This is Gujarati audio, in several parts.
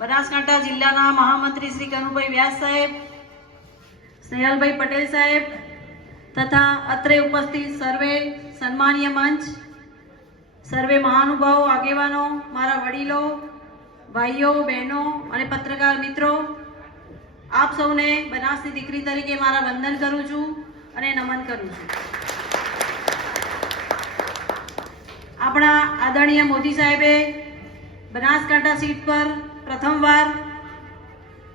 બનાસકાંઠા જિલ્લાના મહામંત્રી શ્રી કનુભાઈ વ્યાસ સાહેબ, સ્નેહલભાઈ પટેલ સાહેબ તથા અત્રે ઉપસ્થિત સર્વે સન્માનીય મંચ, સર્વે મહાનુભાવો, આગેવાનો, મારા વડીલો, ભાઈઓ, બહેનો અને પત્રકાર મિત્રો, આપ સૌને બનાસની દીકરી તરીકે મારા વંદન કરું છું અને નમન કરું છું. આપણા આદરણીય મોદી સાહેબે બનાસકાંઠા સીટ પર પ્રથમવાર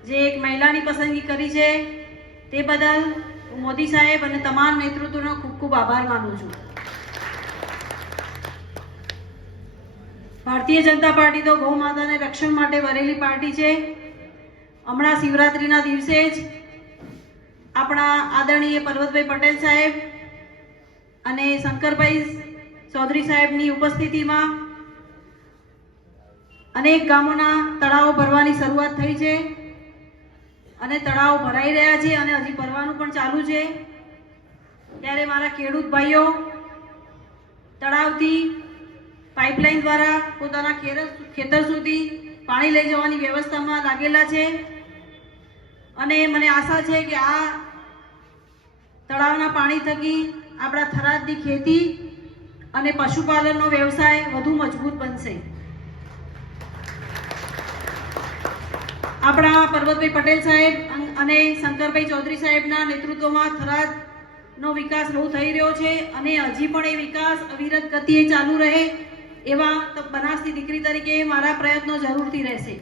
જે એક મહિલાની પસંદગી કરી છે, તે બદલ હું મોદી સાહેબ અને તમામ નેતૃત્વનો ખૂબ ખૂબ આભાર માનું છું. ભારતીય જનતા પાર્ટી તો ગૌ માતાને રક્ષણ માટે વરેલી પાર્ટી છે. હમણાં શિવરાત્રિના દિવસે જ આપણા આદરણીય પર્વતભાઈ પટેલ સાહેબ અને શંકરભાઈ ચૌધરી સાહેબની ઉપસ્થિતિમાં અનેક ગામોના તળાવો ભરવાની શરૂઆત થઈ છે. અને તળાવો ભરાઈ રહ્યા છે અને હજી ભરવાનું પણ ચાલુ છે. ત્યારે મારા ખેડૂત ભાઈઓ, તળાવથી પાઇપલાઇન દ્વારા પોતાના ખેતર સુધી પાણી લઈ જવાની વ્યવસ્થામાં લાગેલા છે. અને મને આશા છે કે આ તળાવના પાણી થકી આપણા થરાદની ખેતી અને પશુપાલનનો વ્યવસાય વધુ મજબૂત બનશે. આપણા પર્વતભાઈ પટેલ સાહેબ અન- શંકરભાઈ ચૌધરી સાહેબના નેતૃત્વમાં થરાદનો વિકાસ બહુ થઈ રહ્યો છે અને હજી પણ એ વિકાસ અવિરત ગતિએ ચાલુ રહે એવા બનાસની દીકરી તરીકે મારા પ્રયત્નો જરૂરથી રહેશે.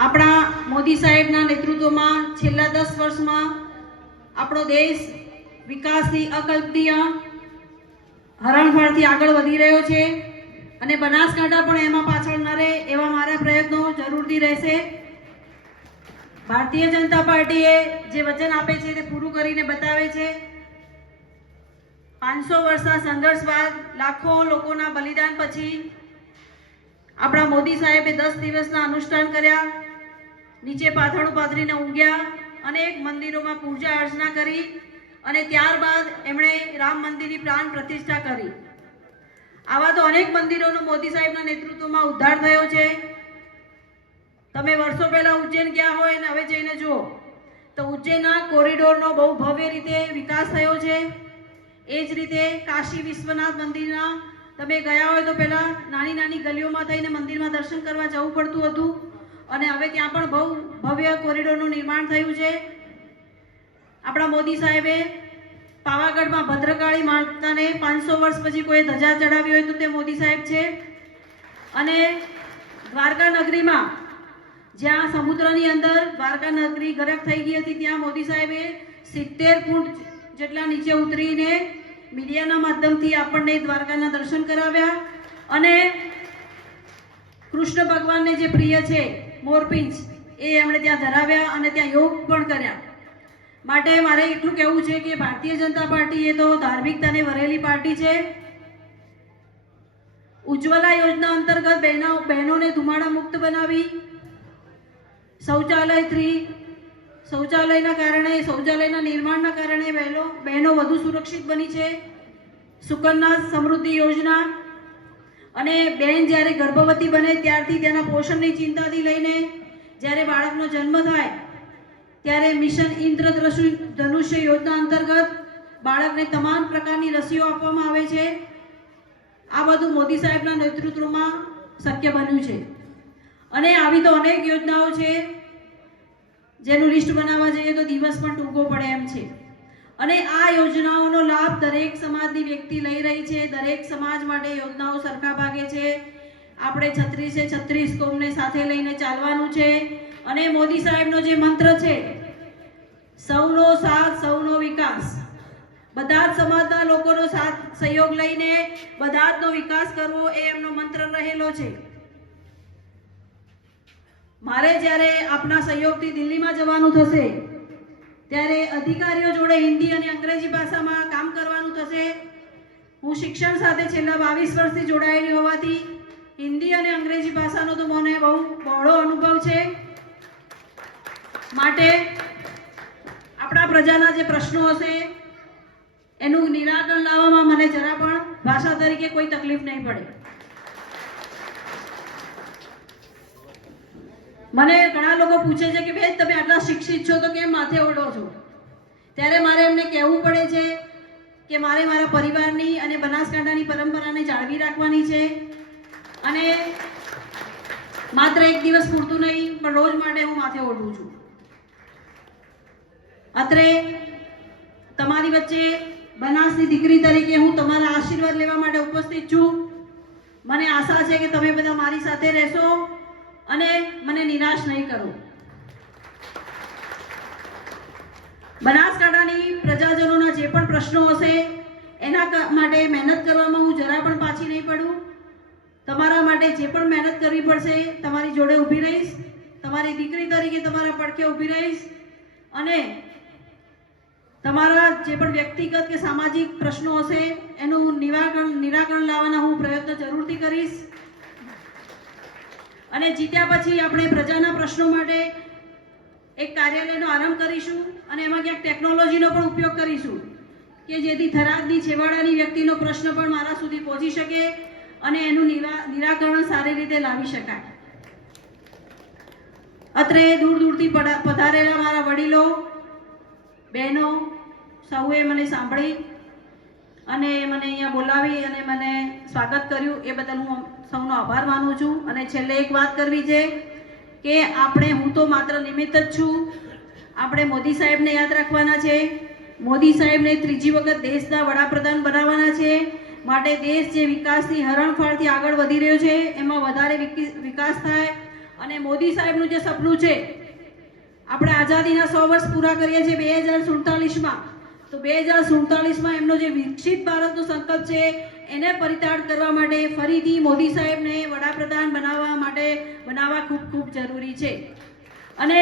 આપણા મોદી સાહેબના નેતૃત્વમાં છેલ્લા દસ વર્ષમાં આપણો દેશ વિકાસની અકલ્પનીય હરણફાળથી આગળ વધી રહ્યો છે. અને બનાસકાંઠા પણ એમાં પાછળ ન રહે એવા મારા પ્રયત્નો જરૂરથી રહેશે. ભારતીય જનતા પાર્ટીએ જે વચન આપે છે તે પૂરું કરીને બતાવે છે. પાંચસો વર્ષના સંઘર્ષ બાદ લાખો લોકોના બલિદાન પછી આપણા મોદી સાહેબે દસ દિવસના અનુષ્ઠાન કર્યા, નીચે પાથણું પાથરીને ઊંઘ્યા અનેક મંદિરોમાં પૂજા અર્ચના કરી અને ત્યારબાદ એમણે રામ મંદિરની પ્રાણ પ્રતિષ્ઠા કરી. આવા તો અનેક મંદિરોનો મોદી સાહેબના નેતૃત્વમાં ઉદ્ધાર થયો છે. તમે વર્ષો પહેલા ઉજ્જૈન ગયા હોય ને હવે જઈને જુઓ. તો ઉજ્જૈનના કોરિડોરનો બહુ ભવ્ય રીતે વિકાસ થયો છે. એ જ રીતે કાશી વિશ્વનાથ મંદિરના તમે ગયા હોય તો પહેલા નાની નાની ગલીઓમાં થઈને મંદિરમાં દર્શન કરવા જવું પડતું હતું. અને હવે ત્યાં પણ બહુ ભવ્ય કોરિડોરનું નિર્માણ થયું છે. આપણા મોદી સાહેબે પાવાગઢમાં ભદ્રકાળી માતાને પાંચસો વર્ષ પછી કોઈ ધજા ચડાવી હોય તો તે મોદી સાહેબ છે. અને દ્વારકા નગરીમાં જ્યાં સમુદ્રની અંદર દ્વારકા નગરી ગરક થઈ ગઈ હતી, ત્યાં મોદી સાહેબે સિત્તેર ફૂટ જેટલા નીચે ઉતરીને મીડિયાના માધ્યમથી આપણને દ્વારકાના દર્શન કરાવ્યા. અને કૃષ્ણ ભગવાનને જે પ્રિય છે, મોરપિંચ, એ એમણે ત્યાં ધરાવ્યા અને ત્યાં યોગ પણ કર્યા. માટે મારે એટલું કહેવું છે કે ભારતીય જનતા પાર્ટી એ તો ધાર્મિકતાને વરેલી પાર્ટી છે. ઉજ્જવલા યોજના અંતર્ગત બહેનો બહેનોને ધુમાડા મુક્ત બનાવી. શૌચાલય થ્રી શૌચાલયના કારણે શૌચાલયના નિર્માણના કારણે બહેનો બહેનો વધુ સુરક્ષિત બની છે. સુકન્યા સમૃદ્ધિ યોજના. અને બહેન જ્યારે ગર્ભવતી બને ત્યારથી તેના પોષણની ચિંતાથી લઈને જ્યારે બાળકનો જન્મ થાય ત્યારે મિશન ઇન્દ્રદ્રશુ ધનુષ્ય યોજના અંતર્ગત બાળકને તમામ પ્રકારની રસીઓ આપવામાં આવે છે. આ બધું મોદી સાહેબના નેતૃત્વમાં શક્ય બન્યું છે. અને આવી તો અનેક યોજનાઓ છે. જેનું લિસ્ટ બનાવવા જઈએ તો દિવસ પણ ટૂંકો પડે એમ છે. અને આ યોજનાઓનો લાભ દરેક સમાજની વ્યક્તિ લઈ રહી છે. દરેક સમાજ માટે યોજનાઓ સરખા ભાગે છે. આપણે છત્રીસે છત્રીસ કોમને સાથે લઈને ચાલવાનું છે. અને મોદી સાહેબનો જે મંત્ર છે, સૌનો સાથ, સૌનો વિકાસ. બધા જ સમાજના લોકોનો સાથ, સહયોગ લઈને બધા જનો વિકાસ કરવો એ એમનો મંત્ર રહેલો છે. મારે જ્યારે આપના સહયોગથી દિલ્હીમાં જવાનું થશે, ત્યારે અધિકારીઓ જોડે હિન્દી અને અંગ્રેજી ભાષામાં કામ કરવાનું થશે. હું શિક્ષણ સાથે છેલ્લા બાવીસ વર્ષથી જોડાયેલી હોવાથી હિન્દી અને અંગ્રેજી ભાષાનો તો મને બહુ બહોળો અનુભવ છે. માટે આપણા પ્રજાના જે પ્રશ્નો હશે, એનું નિરાકરણ લાવવામાં મને જરા પણ ભાષા તરીકે કોઈ તકલીફ નહીં પડે. મને ઘણા લોકો પૂછે છે કે ભાઈ, તમે આટલા શિક્ષિત છો તો કેમ માથે ઓઢો છો? ત્યારે મારે એમને કહેવું પડે છે કે મારે મારા પરિવારની અને બનાસકાંઠાની પરંપરાને જાળવી રાખવાની છે અને માત્ર એક દિવસ પૂરતું નહીં, પણ રોજ માટે હું માથે ઓઢું છું. અત્રે તમારી વચ્ચે બનાસની દીકરી તરીકે હું તમારા આશીર્વાદ લેવા માટે ઉપસ્થિત છું. મને આશા છે કે તમે બધા મારી સાથે રહેશો અને મને નિરાશ નહીં કરો. બનાસકાંઠાની પ્રજાજનોના જે પણ પ્રશ્નો હશે, એના માટે મહેનત કરવામાં હું જરા પણ પાછી નહીં પડું. તમારા માટે જે પણ મહેનત કરવી પડશે, તમારી જોડે ઊભી રહીશ. તમારી દીકરી તરીકે તમારા પડખે ઊભી રહીશ. અને તમારા જે પણ વ્યક્તિગત કે સામાજિક પ્રશ્નો હશે, એનું નિરાકરણ નિરાકરણ લાવવાના હું પ્રયત્ન જરૂરથી કરીશ. અને જીત્યા પછી આપણે પ્રજાના પ્રશ્નો માટે એક કાર્યાલયનો આરંભ કરીશું અને એમાં ક્યાંક ટેકનોલોજીનો પણ ઉપયોગ કરીશું કે જેથી થરાદની છેવાડાની વ્યક્તિનો પ્રશ્ન પણ મારા સુધી પહોંચી શકે અને એનું નિરા, નિરાકરણ સારી રીતે લાવી શકાય. અત્રે દૂર દૂરથી પધારેલા મારા વડીલો બહેનો સૌએ મને સાંભળી અને મને અહીંયા બોલાવી અને મને સ્વાગત કર્યું. એ બદલ હું સૌનો આભાર માનું છું. અને છેલ્લે એક વાત કરવી છે કે આપણે, હું તો માત્ર નિમિત્ત જ છું. આપણે મોદી સાહેબને યાદ રાખવાના છે. મોદી સાહેબને ત્રીજી વખત દેશના વડાપ્રધાન બનાવવાના છે. માટે દેશ જે વિકાસની હરણફાળથી આગળ વધી રહ્યો છે, એમાં વધારે વિકાસ થાય. અને મોદી સાહેબનું જે સપનું છે આપણે આઝાદીના સો વર્ષ પૂરા કરીએ છીએ બે હજાર સુડતાલીસમાં. તો બે હજાર સુડતાલીસમાં એમનો જે વિકસિત ભારતનો સંકલ્પ છે, એને પરિતાડ કરવા માટે ફરીથી મોદી સાહેબને વડાપ્રધાન બનાવવા માટે બનાવવા ખૂબ ખૂબ જરૂરી છે. અને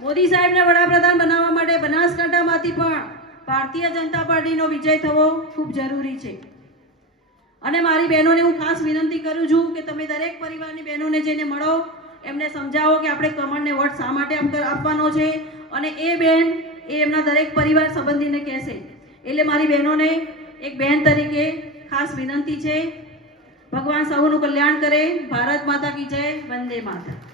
મોદી સાહેબને વડાપ્રધાન બનાવવા માટે બનાસકાંઠામાંથી પણ ભારતીય જનતા પાર્ટીનો વિજય થવો ખૂબ જરૂરી છે. અને મારી બહેનોને હું ખાસ વિનંતી કરું છું કે તમે દરેક પરિવારની બહેનોને જઈને મળો, એમને સમજાવો કે આપણે વટ શા માટે આપવાનો છે? અને એ બેન એ એમના દરેક પરિવાર સંબંધીને કહેશે. એટલે મારી બહેનોને એક બહેન તરીકે ખાસ વિનંતી છે. ભગવાન સૌનું કલ્યાણ કરે. ભારત માતા કી જય. વંદે માતા.